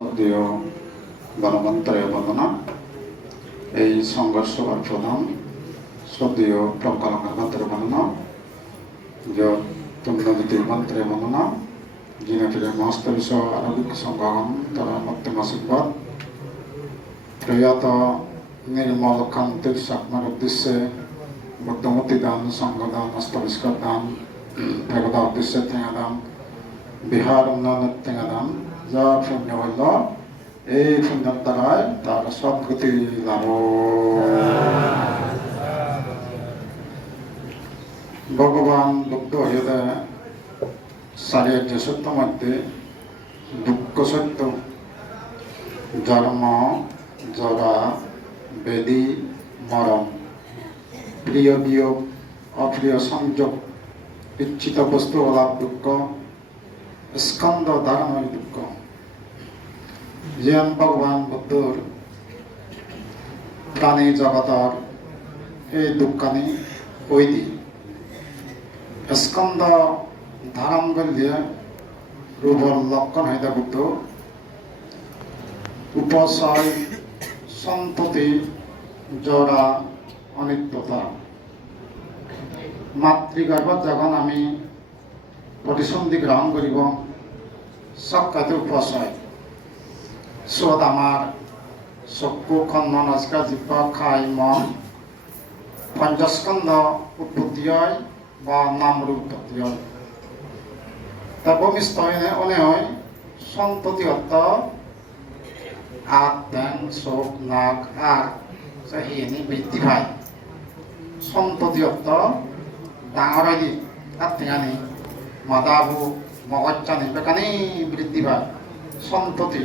শ্রদ্ধেয় গণমন্ত্রী বন্দনা। এই সংঘর্ষ প্রধান শ্রদ্ধেয় প্রকলঙ্কার মন্ত্রী বন্দনা যে তুমনদীতি মন্ত্রী বন্দনা যিনি মহস্ত বিষয় আরবিক সংগঠন তারা মধ্যম আশীর্বাদ প্রয়াত নির্মল কান্তির স্বপ্নের উদ্দেশ্যে বুদ্ধমতি দান সংঘদান অস্তবিষ্কার দান ভেগদা উদ্দেশ্যে ঠেঙা দান বিহার উন্নয়নের ঠেঙা দান যা পুণ্য হইল, এই পুণ্যের দ্বারাই তার লাভ। ভগবান বুদ্ধ হইতে সারিয়ে যে সত্য মধ্যে দুঃখ সত্য, জন্ম, জরা, বেদি, মরণ, প্রিয় বিয়োগ, অপ্রিয় সংযোগ, ইচ্ছিত বস্তু অলাপ দুঃখ স্কন্দ ধারণই দুঃখ। যেন ভগবান বুদ্ধর প্রাণী জগতর এই দুঃখানি কৈদি স্কন্দ ধারণ করলে রূপর লক্ষণ হইতে বুদ্ধ। উপসয় সন্ততি জরা অনিত্যতা। মাতৃগর্ভত যখন আমি প্ৰতিসন্ধি গ্ৰহণ কৰিব চক্কাটো উপচয় চত আমাৰ চকু খণ্ড নস্কা জীৱ খাই মন। পঞ্চস্কন্ধ উৎপত্তি হয় বা নামরূপ উৎপত্তি হয় তা ভূমিষ্ঠ হয় অনে হয় সন্ততি অর্থ আগ ধ্যান চোখ নাক আর সেইখিনি বৃদ্ধি পায়। সন্ততি অর্থ ডাঙৰ হয় তাত ঠেঙানি মাদাবু মগজ্জানি বেকানি বৃদ্ধি পায়। সন্ততি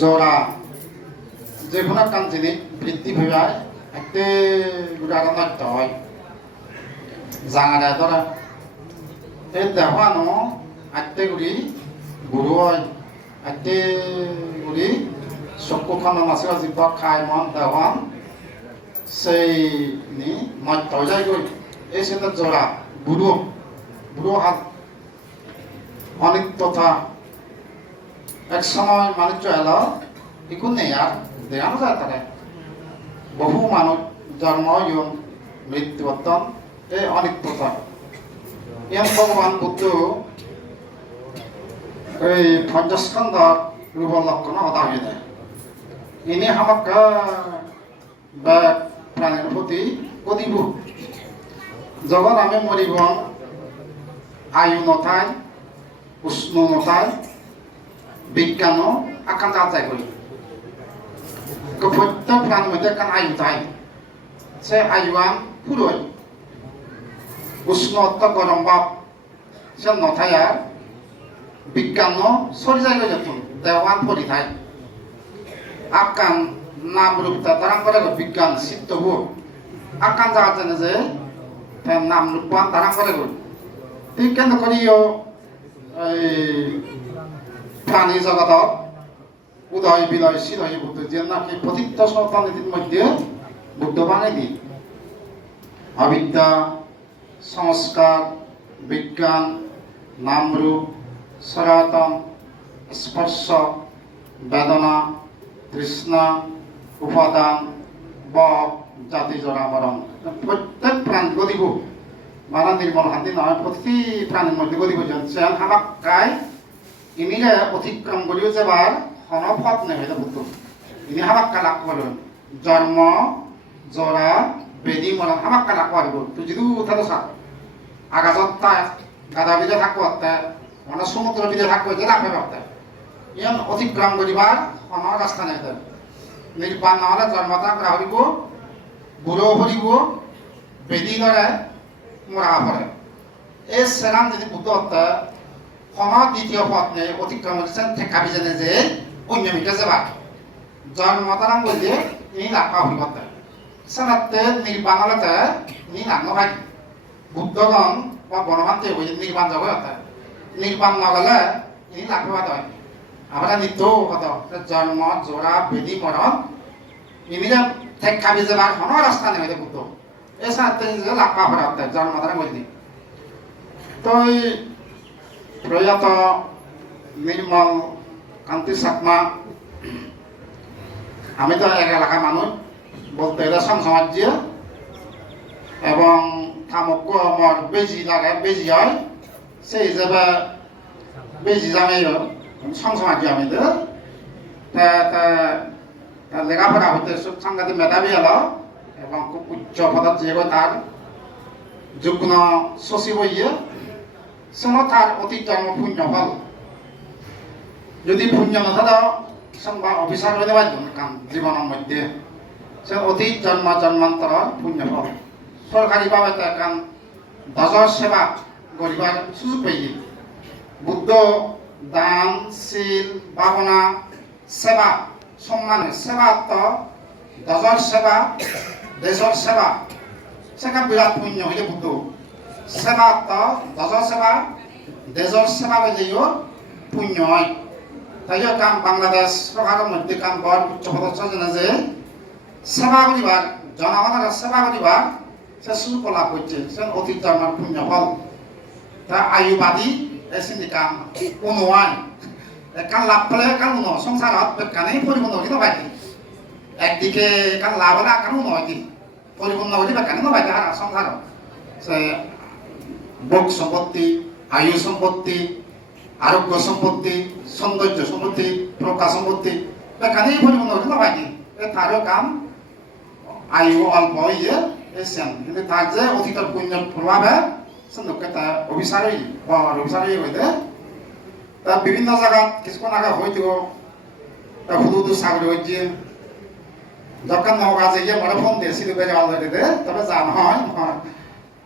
জোড়া যে কোনো একখান জিনিস বৃদ্ধি পায় একটে গুড়ারণার্থ হয় জাঙারে ধরা। এই দেহানো আটতে গুড়ি গুরু হয়। আটতে গুড়ি চকুখন মাছে জীৱ খাই মন দেৱান সেই নি মধ্য যায়গৈ এই সেটা জোড়া বুড়ো বুড়ো হাত। অনিত্যতা এক সময় মানুষ এলো একো নেই, আর দেখানো যায় তারা। বহু মানুষ জন্ম ইয়ন মৃত্যুবর্তন এই অনিত্যতা ইয়ান ভগবান বুদ্ধ এই পঞ্চস্কন্ধ রূপ লক্ষণ হয়ে যায়। ইনি আমাকে প্রাণীর প্রতি অধিব যখন আমি মরিব, আয়ু নথায়, উষ্ণ নথায় বিজ্ঞানও আকাঙ্ক্ষা যায় করি প্রত্যেক প্রাণ মধ্যে একখান আয়ু থাকে সে আয়ুয়ান পুরোই উষ্ণ গরম ভাব সে নথায় আর বিজ্ঞান সরি যায় যখন দেওয়ান পরি থাকে আকান নাম রূপটা তারা করে বিজ্ঞান সিদ্ধ হোক আকান জায়গা জানে যে তার নাম রূপান তারা করে কেন করিও এই প্রাণী জগতত উদয় বিলয় শিলয় বুদ্ধ যে নাকি প্রতীক্ত সন্তানীতির মধ্যে বুদ্ধ বানাইনি অবিদ্যা সংস্কার বিজ্ঞান নামরূপ সনাতন স্পর্শ বেদনা, তৃষ্ণা, উপাদান বক জাতি জরা মরণ প্রত্যেক প্রাণ গদিব। মানা নির্মল শান্তি নহয় প্রতি প্রাণীর মধ্যে গদিব সে আমাক কাই ইনিলে অতিক্রম করিও যাবার হনফত নেহলে বুদ্ধ ইনি হামাক কালাক করুন জন্ম জরা বেদি মরণ হামাক কালাক করব তুই যদি উঠা তো সাক আগাজত গাদা বিদে থাকব মানে সমুদ্র বিদে থাকব যে লাভে ভাবতে ইয়ান অতিক্রম করিবার কোনো রাস্তা তার নির্বাণ নহলে জন্মতা গ্রাহরিব বুড়ো ভরিব বেদি ধরে মরা ভরে এই সেরাম যদি বুদ্ধ হত্যা কোনো দ্বিতীয় পথ নেই, অতিক্রম করেছেন ঠেকাবি জানে যে অন্য মিটে যাবা জন্মতারাম বললে ইনি লাভা হইব সেনাতে নির্বাণলতে ইনি নাম ভাই বুদ্ধগণ বা বনমান্তে হয়ে নির্বাণ যাব নির্বাণ নগলে ইনি লাভবা হয় আমরা নিত্য কত জন্ম, জোড়া, বেদি, মরণ ইমিলে ঠেক খাবি যাবার কোনো রাস্তা নেই বুদ্ধ। এই সাথে লাভা হরা জন্মতারা বললি তো প্রয়াত নির্মল কান্তি সাকমা আমি তো এক এলাকার মানুষ, বলতে গেলে সংসমাজ্য এবং থামক্য আমার বেজি লাগে, বেজি হয়, সেই হিসাবে বেজি জামাই সংসমাজ্য আমি তো। লেখাপড়া হইতে সব সাংঘাতিক মেধাবী হলো, এবং খুব উচ্চ পদত যে তার, যুগ্ন সচিব ইয়ে সেন তার অতি জন্ম পুণ্য ফল। যদি পুণ্য নথাকা, সংবাদ অফিসার হইতে পারত কাম জীবনের মধ্যে। সে অতি জন্ম জন্মান্তর পুণ্য ফল। সরকারিভাবে তো এখন দজর সেবা করিবার সুযোগ পাইয়ে বুদ্ধ, দান, শীল ভাবনা সেবা সম্মানে সেবা তো দজর সেবা দেশর সেবা সেটা বিরাট পুণ্য হইলে বুদ্ধ। সেবা তো দজর সেবা দেশর সেবা হইলেও পুণ্য হয়। তাই কাম বাংলাদেশ সরকারের মধ্যে কাম বড় উচ্চ পদস্থ জনে যে সেবা করিবার জনগণের সেবা করিবার সে সুযোগ লাভ করছে সে অতীত জন্মের পুণ্য ফল। তা আয়ুবাদী এসিনি কাম অনুয়ান কান লাভ পেলে কান উনো সংসারত বেকানেই পরিপূর্ণ হইতে পারি একদিকে কান লাভ হলে কান উনো হইতে পরিপূর্ণ হইতে বেকানে নবাইতে আর সংসার সে ভোগ সম্পত্তি, আয়ু সম্পত্তি, আরোগ্য সম্পত্তি, সৌন্দর্য সম্পত্তি, প্রকাশ সম্পত্তি পরিপূর্ণ হইতে নবাইতে তারও কাম আয়ু অল্প ইয়ে এসেন কিন্তু তার যে অতীতের পুণ্যের প্রভাবে লোককে তা অভিসারই বা অভিসারই হইতে, তা বিভিন্ন জায়গাত কিছুক্ষণ আগে হইতে তা হুদু হুদু সাগরে হচ্ছে যখন নৌকা যে ইয়ে মরে ফোন দিয়ে বেড়ে ভালো হইতে তবে জান হয়।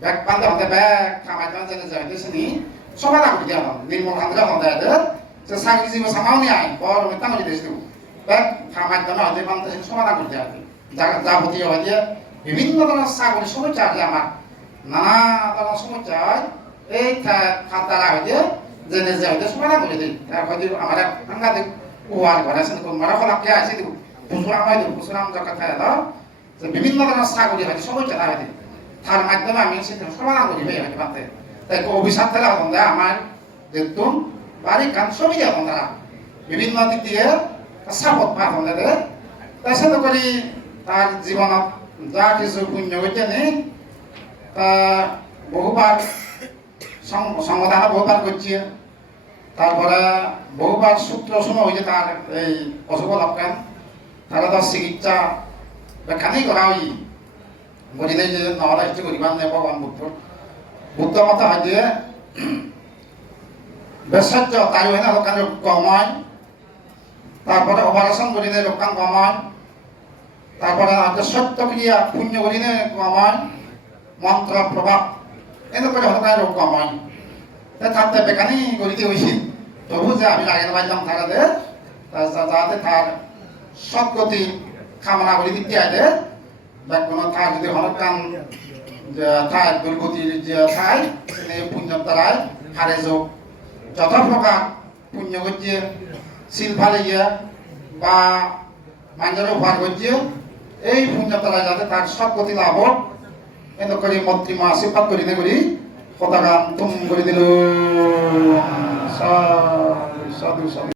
হইতে পারেন বেগ কানিলে খামাই দেবে জানি বেগ পান্তে হতে বেগ খামাই দেবে জানি যাইতে চিনি সবাই না করতে হলাম নির্মল কান্দিলে হতে যে চাকরিজীবী সামাও নিয়ে আয়, বড় মিথ্যা করে দিয়েছিল বেগ খামাই দেবে হতে পান্তে সবাই না করতে হবে যাবতীয় হইতে বিভিন্ন ধরনের চাকরি সমস্যা আছে আমার, নানা ধরনের সমস্যা হয় এই খাতারা হইতে জেনে যে হইতে সমাধান করে দিই তার হয়তো আমার সাংঘাতিক উহার ঘরে আছে মারা ফলা কে আছে দিব পুসুরাম হয় পুসুরাম যখন বিভিন্ন ধরনের চাকরি হয়তো সমস্যা হইতে তার মাধ্যমে আমি সেটা সমাধান করি। হয়ে হইতে পারতে তাই অভিশাপ থেকে হতন দেয় আমার দেখতুন বাড়ি কান সবই হতন তারা বিভিন্ন দিক দিয়ে সাপত পা হতন দেয় তাই সেটা করি তার জীবনত যা কিছু পুণ্য হইতে নেই তা বহুবার সংবিধান বহুবার করছে তারপরে বহুবার সূত্র শুনো হয়েছে তার এই অশুভ লক্ষণ তারা তো চিকিৎসা বেখানেই করা হই দেয় যে নহলে কিছু করিবার নেই ভগবান বুদ্ধ বুদ্ধ মতো হয় যে বেশার্য তাই হয় না লোকান কম হয় তারপরে অপারেশন করি দেয় লোকান কম হয় তারপরে আমাদের সত্য ক্রিয়া, পুণ্য করিলে কমায়। মন্ত্র, প্রভাব, এনে করে হঠাৎ রোগ কমায়। থাকতে বেকানি গলিতে হয়েছে তবু যে আমি লাগে পাইলাম তারাতে যাতে তার সৎগতি কামনা করি দিতে আইলে কোনো তার যদি হনকান ঠাই দুর্গতির যে ঠাই পুণ্য দ্বারায় হারে যোগ। যত প্রকার পুণ্য করছে শিল্পালে গিয়া বা মানুষের উপহার করছে এই পুণ্যতলা যাতে তার সব গতি লাভ এনে করে মন্ত্রী মা আশীর্বাদ করি নে করি, পতাকা তুম করে দিল। সাধু সাধু।